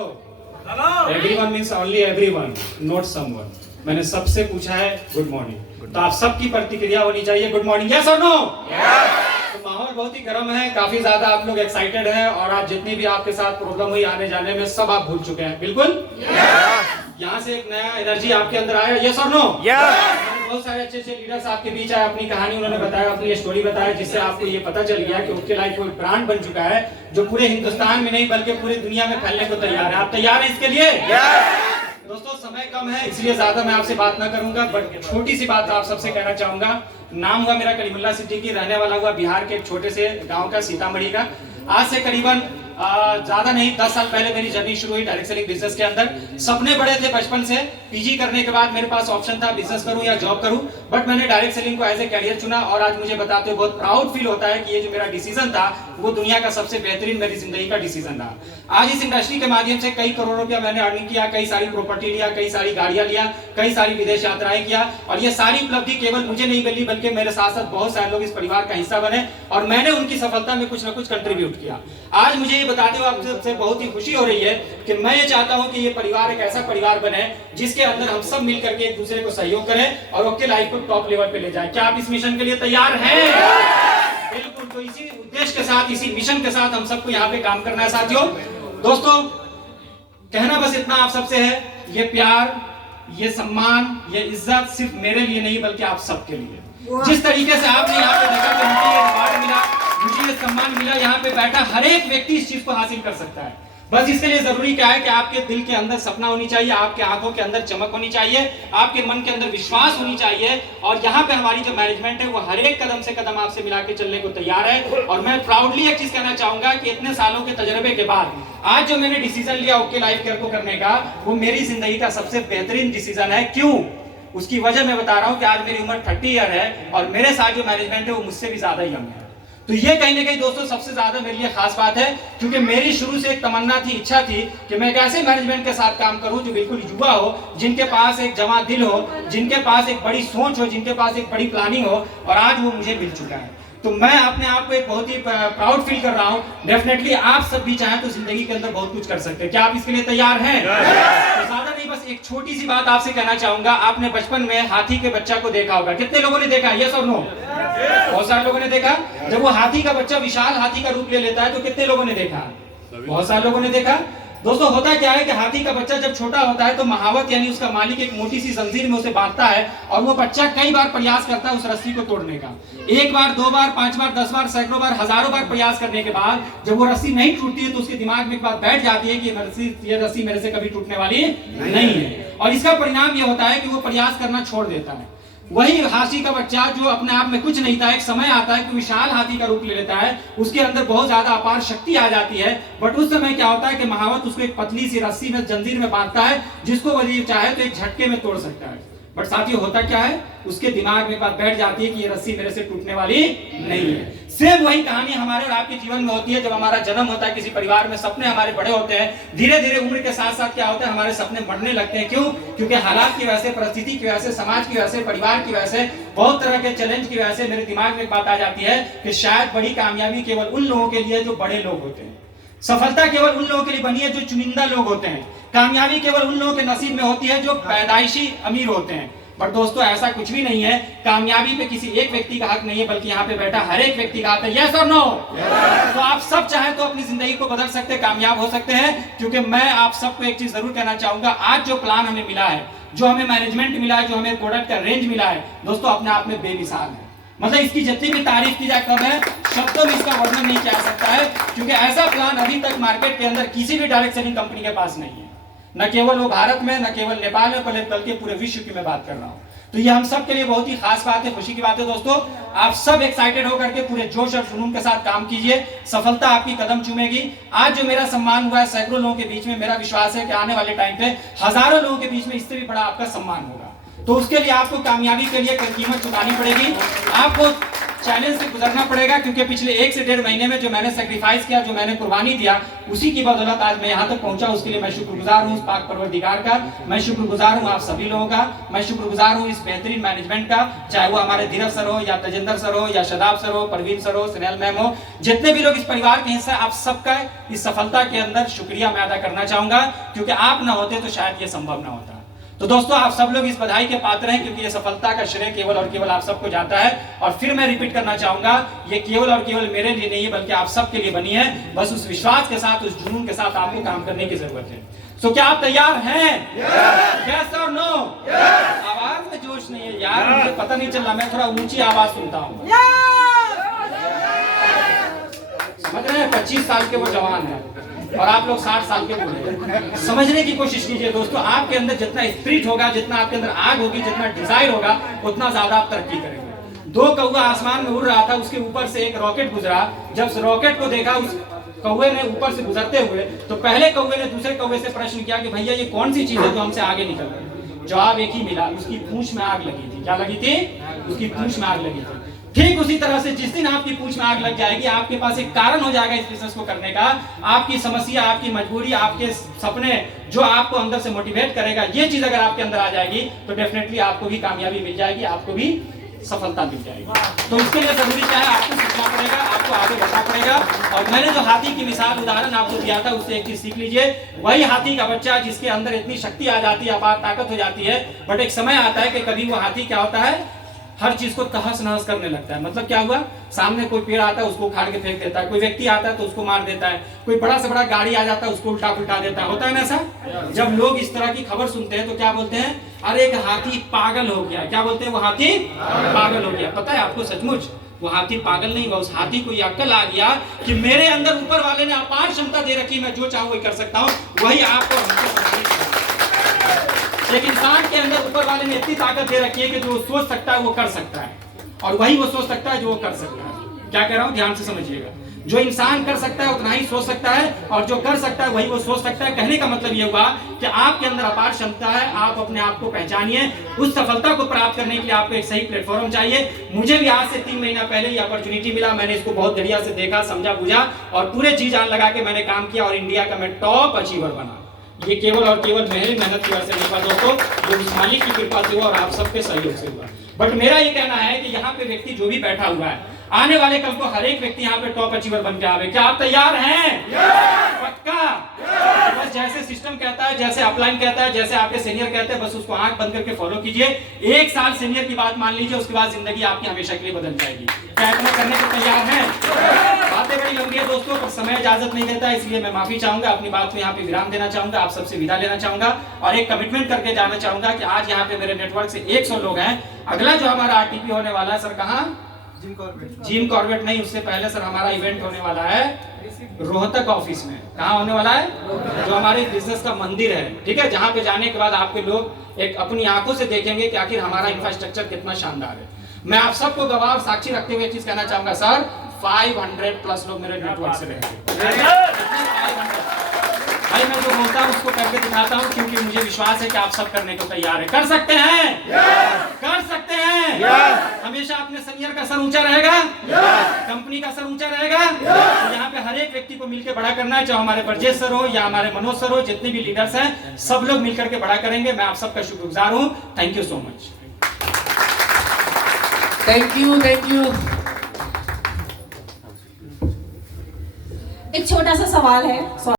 Everyone means only everyone, not someone. मैंने सबसे पूछा है गुड मॉर्निंग, तो आप सबकी प्रतिक्रिया होनी चाहिए गुड मॉर्निंग, यस और नो? तो माहौल बहुत ही गर्म है, काफी ज्यादा आप लोग एक्साइटेड हैं और आज जितनी भी आपके साथ प्रॉब्लम हुई आने जाने में सब आप भूल चुके हैं, बिल्कुल। यहाँ से एक नया एनर्जी आपके अंदर आया, यस और नो? बहुत सारे अच्छे अच्छे लीडर्स आपके बीच आए, अपनी कहानी उन्होंने बताया, अपनी स्टोरी बताया, जिससे आपको ये पता चल गया कि ओके लाइफ कोई ब्रांड बन चुका है जो पूरे हिंदुस्तान में नहीं बल्कि पूरी दुनिया में फैलने को तैयार है। आप तैयार हैं इसके लिए? दोस्तों समय कम है इसलिए ज्यादा मैं आपसे बात ना करूंगा, बट छोटी सी बात आप सबसे कहना चाहूंगा। नाम हुआ मेरा कलीमुल्लाह सिद्दीकी, रहने वाला हुआ बिहार के एक छोटे से गांव का, सीतामढ़ी का। आज से करीबन ज्यादा नहीं 10 साल पहले मेरी जर्नी शुरू हुई डायरेक्ट सेलिंग बिजनेस के अंदर। सपने बड़े थे बचपन से, पीजी करने के बाद मेरे पास ऑप्शन था बिजनेस करूं या जॉब करूं, बट मैंने डायरेक्ट सेलिंग को एज ए कैरियर चुना और आज मुझे बताते हुए बहुत प्राउड फील होता है कि ये जो मेरा डिसीजन था वो दुनिया का सबसे बेहतरीन मेरी जिंदगी का डिसीजन था। आज इस इंडस्ट्री के माध्यम से कई करोड़ रुपया मैंने अर्निंग किया, कई सारी प्रॉपर्टी लिया, कई सारी गाड़ियां लिया, कई सारी विदेश यात्राएं किया और ये सारी उपलब्धि केवल मुझे नहीं मिली बल्कि मेरे साथ साथ बहुत सारे लोग इस परिवार का हिस्सा बने और मैंने उनकी सफलता में कुछ ना कुछ कंट्रीब्यूट किया। आज मुझे ये बताते हुए आपसे बहुत ही खुशी हो रही है कि मैं ये चाहता हूं कि ये परिवार एक ऐसा परिवार बने जिसके अंदर हम सब मिलकर के एक दूसरे को सहयोग करें और ओके लाइफ को टॉप लेवल पे ले जाएं। क्या आप इस मिशन के लिए तैयार हैं? बिल्कुल। तो इसी उद्देश्य के साथ, इसी मिशन के साथ हम सबको यहाँ पे काम करना है साथियों। दोस्तों कहना बस इतना आप सबसे है, ये प्यार, ये सम्मान, ये इज्जत सिर्फ मेरे लिए नहीं बल्कि आप सबके लिए। जिस तरीके से आपने यहाँ पे देखा कि मुझे ये रिवार्ड मिला, मुझे ये सम्मान मिला, यहाँ पे बैठा हर एक व्यक्ति इस चीज को हासिल कर सकता है। बस इसके लिए जरूरी क्या है कि आपके दिल के अंदर सपना होनी चाहिए, आपके आंखों के अंदर चमक होनी चाहिए, आपके मन के अंदर विश्वास होनी चाहिए और यहाँ पे हमारी जो मैनेजमेंट है वो हर एक कदम से कदम आपसे मिला के चलने को तैयार है। और मैं प्राउडली एक चीज कहना चाहूंगा कि इतने सालों के तजर्बे के बाद आज जो मैंने डिसीजन लिया ओके लाइफ केयर को करने का, वो मेरी जिंदगी का सबसे बेहतरीन डिसीजन है। क्यों? उसकी वजह मैं बता रहा हूँ कि आज मेरी उम्र 30 ईयर है और मेरे साथ जो मैनेजमेंट है वो मुझसे भी ज्यादा यंग है। तो ये कहीं ना कहीं दोस्तों सबसे ज्यादा मेरे लिए खास बात है, क्योंकि मेरी शुरू से एक तमन्ना थी, इच्छा थी कि मैं एक ऐसे मैनेजमेंट के साथ काम करूं जो बिल्कुल युवा हो, जिनके पास एक जवां दिल हो, जिनके पास एक बड़ी सोच हो, जिनके पास एक बड़ी प्लानिंग हो और आज वो मुझे मिल चुका है। तो मैं अपने आप को एक बहुत ही प्राउड फील कर रहा हूं। डेफिनेटली आप सब भी चाहें तो जिंदगी के अंदर बहुत कुछ कर सकते हैं। क्या आप इसके लिए तैयार हैं? तो ज्यादा नहीं, बस एक छोटी सी बात आपसे कहना चाहूंगा। आपने बचपन में हाथी के बच्चा को देखा होगा, कितने लोगों ने देखा? यस और नो? बहुत सारे लोगों ने देखा। जब वो हाथी का बच्चा विशाल हाथी का रूप ले लेता है तो कितने लोगों ने देखा? बहुत सारे लोगों ने देखा। दोस्तों होता क्या है कि हाथी का बच्चा जब छोटा होता है तो महावत यानी उसका मालिक एक मोटी सी जंजीर में उसे बांधता है और वो बच्चा कई बार प्रयास करता है उस रस्सी को तोड़ने का। एक बार, 2 बार, 5 बार, 10 बार, सैकड़ों बार, हजारों बार प्रयास करने के बाद जब वो रस्सी नहीं टूटती है तो उसके दिमाग में एक बात बैठ जाती है कि ये रस्सी मेरे से कभी टूटने वाली नहीं है और इसका परिणाम ये होता है कि वो प्रयास करना छोड़ देता है। वही हाथी का बच्चा जो अपने आप में कुछ नहीं था, एक समय आता है कि विशाल हाथी का रूप ले लेता है, उसके अंदर बहुत ज्यादा अपार शक्ति आ जाती है, बट उस समय क्या होता है कि महावत उसको एक पतली सी रस्सी में, जंजीर में बांधता है जिसको वो चाहे तो एक झटके में तोड़ सकता है। बट साथियों होता क्या है, उसके दिमाग में बात बैठ जाती है कि ये रस्सी मेरे से टूटने वाली नहीं है। सेम वही कहानी हमारे और आपके जीवन में होती है। जब हमारा जन्म होता है किसी परिवार में, सपने हमारे बड़े होते हैं, धीरे धीरे उम्र के साथ साथ क्या होता है, हमारे सपने बढ़ने लगते हैं। क्यों? क्योंकि हालात की वजह से, परिस्थिति की वजह से, समाज की वजह से, परिवार की वजह से, बहुत तरह के चैलेंज की वजह से मेरे दिमाग में एक बात आ जाती है कि शायद बड़ी कामयाबी केवल उन लोगों के लिए जो बड़े लोग होते हैं, सफलता केवल उन लोगों के लिए बनी है जो चुनिंदा लोग होते हैं, कामयाबी केवल उन लोगों के नसीब में होती है जो पैदाइशी अमीर होते हैं। पर दोस्तों ऐसा कुछ भी नहीं है। कामयाबी पे किसी एक व्यक्ति का हक नहीं है बल्कि यहाँ पे बैठा हर एक व्यक्ति का हक है। यस और नो? तो आप सब चाहें तो अपनी जिंदगी को बदल सकते हैं, कामयाब हो सकते हैं। क्योंकि मैं आप सबको एक चीज जरूर कहना चाहूंगा, आज जो प्लान हमें मिला है, जो हमें मैनेजमेंट मिला है, जो हमें प्रोडक्ट का रेंज मिला है, दोस्तों अपने आप में बेमिसाल है। मतलब इसकी जितनी भी तारीफ की जाए कम है, शब्दों में इसका वर्णन नहीं किया जा सकता है। क्योंकि ऐसा प्लान अभी तक मार्केट के अंदर किसी भी डायरेक्ट सेलिंग कंपनी के पास नहीं है, न केवल वो भारत में, न केवल नेपाल में, बल्कि पूरे विश्व की मैं बात कर रहा हूँ। तो ये हम सब के लिए बहुत ही खास बात है, खुशी की बात है। दोस्तों आप सब एक्साइटेड होकर के पूरे जोश और जुनून के साथ काम कीजिए, सफलता आपकी कदम चूमेगी। आज जो मेरा सम्मान हुआ है सैकड़ों लोगों के बीच में, मेरा विश्वास है कि आने वाले टाइम पे हजारों लोगों के बीच में इससे भी बड़ा आपका सम्मान होगा। तो उसके लिए आपको कामयाबी के लिए कीमत चुकानी पड़ेगी। आपको चैलेंज से गुजरना पड़ेगा, क्योंकि पिछले 1 से 1.5 महीने में जो मैंने सेक्रीफाइस किया, जो मैंने कुर्बानी दिया, उसी की बदौलत आज मैं यहाँ तक पहुंचा। उसके लिए मैं शुक्रगुजार हूँ उस पाक परवरदिगार का, मैं शुक्रगुजार हूँ आप सभी लोगों का, मैं शुक्रगुजार हूँ इस बेहतरीन मैनेजमेंट का, चाहे वो हमारे धीरज सर हो या तजिंदर सर हो या शदाब सर हो, परवीन सर हो, सुनैल मैम हो, जितने भी लोग इस परिवार के हिस्सा, आप सबका इस सफलता के अंदर शुक्रिया मैं अदा करना चाहूंगा, क्योंकि आप ना होते तो शायद ये संभव ना होता। तो दोस्तों, आप सब लोग इस बधाई के पात्र हैं, क्योंकि ये सफलता का श्रेय केवल और केवल आप सबको जाता है। और फिर मैं रिपीट करना चाहूंगा, ये केवल और केवल मेरे लिए नहीं है, बल्कि आप सबके लिए बनी है। बस उस विश्वास के साथ, उस जुनून के साथ आपको काम करने की जरूरत है। सो क्या आप तैयार हैं? यस और नो? आवाज में जोश नहीं है यार, मुझे पता नहीं चल रहा, मैं थोड़ा ऊंची आवाज सुनता हूँ। समझ रहे हैं? 25 साल के वो जवान है और आप लोग 60 साल के बूढ़े। समझने की कोशिश कीजिए दोस्तों, आपके अंदर जितना स्पिरिट होगा, जितना आपके अंदर आग होगी, जितना डिजायर होगा, उतना ज्यादा आप तरक्की करेंगे। 2 कौवा आसमान में उड़ रहा था, उसके ऊपर से एक रॉकेट गुजरा। जब उस रॉकेट को देखा उस कौवे ने ऊपर से गुजरते हुए, तो पहले कौवे ने दूसरे कौवे से प्रश्न किया कि भैया ये कौन सी चीज है जो हमसे आगे निकल रही है? जवाब एक ही मिला, उसकी पूंछ में आग लगी थी। क्या लगी थी? उसकी पूंछ में आग लगी थी। ठीक उसी तरह से जिस दिन आपकी पूंछ में आग लग जाएगी, आपके पास एक कारण हो जाएगा इस बिजनेस को करने का, आपकी समस्या, आपकी मजबूरी, आपके सपने, जो आपको अंदर से मोटिवेट करेगा, ये चीज अगर आपके अंदर आ जाएगी तो डेफिनेटली आपको भी कामयाबी मिल जाएगी, आपको भी सफलता मिल जाएगी। तो इसके लिए जरूरी क्या है? आपको सीखना पड़ेगा, आपको आगे बढ़ना पड़ेगा। और मैंने जो हाथी की मिसाल उदाहरण आपको दिया था, उससे एक चीज सीख लीजिए। वही हाथी का बच्चा जिसके अंदर इतनी शक्ति आ जाती है, अपार ताकत हो जाती है, बट एक समय आता है कि कभी वो हाथी क्या होता है, हर चीज को तहस नहस करने लगता है। मतलब क्या हुआ? सामने कोई पेड़ आता है, उसको उखाड़ के फेंक देता है, कोई व्यक्ति आता है तो उसको मार देता है, कोई बड़ा से बड़ा गाड़ी आ जाता है, उसको उल्टा पुल्टा देता है। होता है ना ऐसा? जब लोग इस तरह की खबर सुनते हैं तो क्या बोलते हैं? अरे एक हाथी पागल हो गया। क्या बोलते हैं? वो हाथी पागल हो गया। पता है आपको, सचमुच वो हाथी पागल नहीं हुआ, उस हाथी को ये अक्ल आ गया कि मेरे अंदर ऊपर वाले ने अपार क्षमता दे रखी, मैं जो चाहूँ वही कर सकता हूँ। वही आपको एक इंसान के अंदर ऊपर वाले ने इतनी ताकत दे रखी है कि जो सोच सकता है वो कर सकता है, और वही वो सोच सकता है जो वो कर सकता है। क्या कह रहा हूं? ध्यान से समझिएगा। जो इंसान कर सकता है उतना ही सोच सकता है, और जो कर सकता है वही वो सोच सकता है। कहने का मतलब ये हुआ कि आपके अंदर अपार क्षमता है, आप अपने आप को पहचानिए। उस सफलता को प्राप्त करने के लिए आपको एक सही प्लेटफॉर्म चाहिए। मुझे भी आज से 3 महीना पहले ये अपॉर्चुनिटी मिला, मैंने इसको बहुत बढ़िया से देखा, समझा, बुझा, और पूरे जी जान लगा के मैंने काम किया, और इंडिया का मैं टॉप अचीवर बना। ये केवल और केवल मेरी मेहनत की वजह से नहीं हुआ दोस्तों, जो उस मालिक की कृपा से हुआ और आप सबके सहयोग से हुआ। बट मेरा ये कहना है कि यहाँ पे व्यक्ति जो भी बैठा हुआ है, आने वाले कल को हर एक व्यक्ति यहाँ पे टॉप अचीवर बन के आवे। क्या आप तैयार हैं? पक्का? बस जैसे सिस्टम कहता है, जैसे अपलाइन कहता है, जैसे आपके सीनियर कहते हैं, बस उसको आंख बंद करके फॉलो कीजिए। 1 साल सीनियर की बात मान लीजिए, उसके बाद जिंदगी आपकी हमेशा के लिए बदल जाएगी। क्या इतना करने को तैयार हैं? बातें बड़ी लंबी है दोस्तों, पर समय इजाजत नहीं देता, इसलिए मैं माफी चाहूंगा, अपनी बात में यहाँ पे विराम देना चाहूंगा, आप सबसे विदा लेना चाहूंगा, और एक कमिटमेंट करके जाना चाहूंगा कि आज यहाँ पे मेरे नेटवर्क से 100 लोग हैं। अगला जो हमारा आरटीपी होने वाला है सर, कहाँ? जिम कॉर्बेट नहीं, उससे पहले सर हमारा इवेंट होने वाला है रोहतक ऑफिस में। कहाँ होने वाला है? जो हमारे बिजनेस का मंदिर है, ठीक है, जहाँ पे जाने के बाद आपके लोग एक अपनी आंखों से देखेंगे कि आखिर हमारा इंफ्रास्ट्रक्चर कितना शानदार है। मैं आप सबको गवाह और साक्षी रखते हुए चीज कहना चाहूंगा सर, 500 प्लस लोग मेरे नेटवर्क से रहेंगे। भाई मैं जो बोलता हूँ उसको करके दिखाता हूँ, क्योंकि मुझे विश्वास है कि आप सब करने को तैयार है। कर सकते हैं? कर सकते हैं? हमेशा अपने सीनियर का सर ऊंचा रहेगा, कंपनी का सर ऊंचा रहेगा। तो यहाँ पे हर एक व्यक्ति को मिलकर बड़ा करना है, चाहे हमारे ब्रजेश सर हो या हमारे मनोज सर हो, जितने भी लीडर्स हैं, सब लोग मिलकर के बड़ा करेंगे। मैं आप सबका शुक्रगुजार हूँ। Thank you so much. Thank you, thank you. एक छोटा सा सवाल है।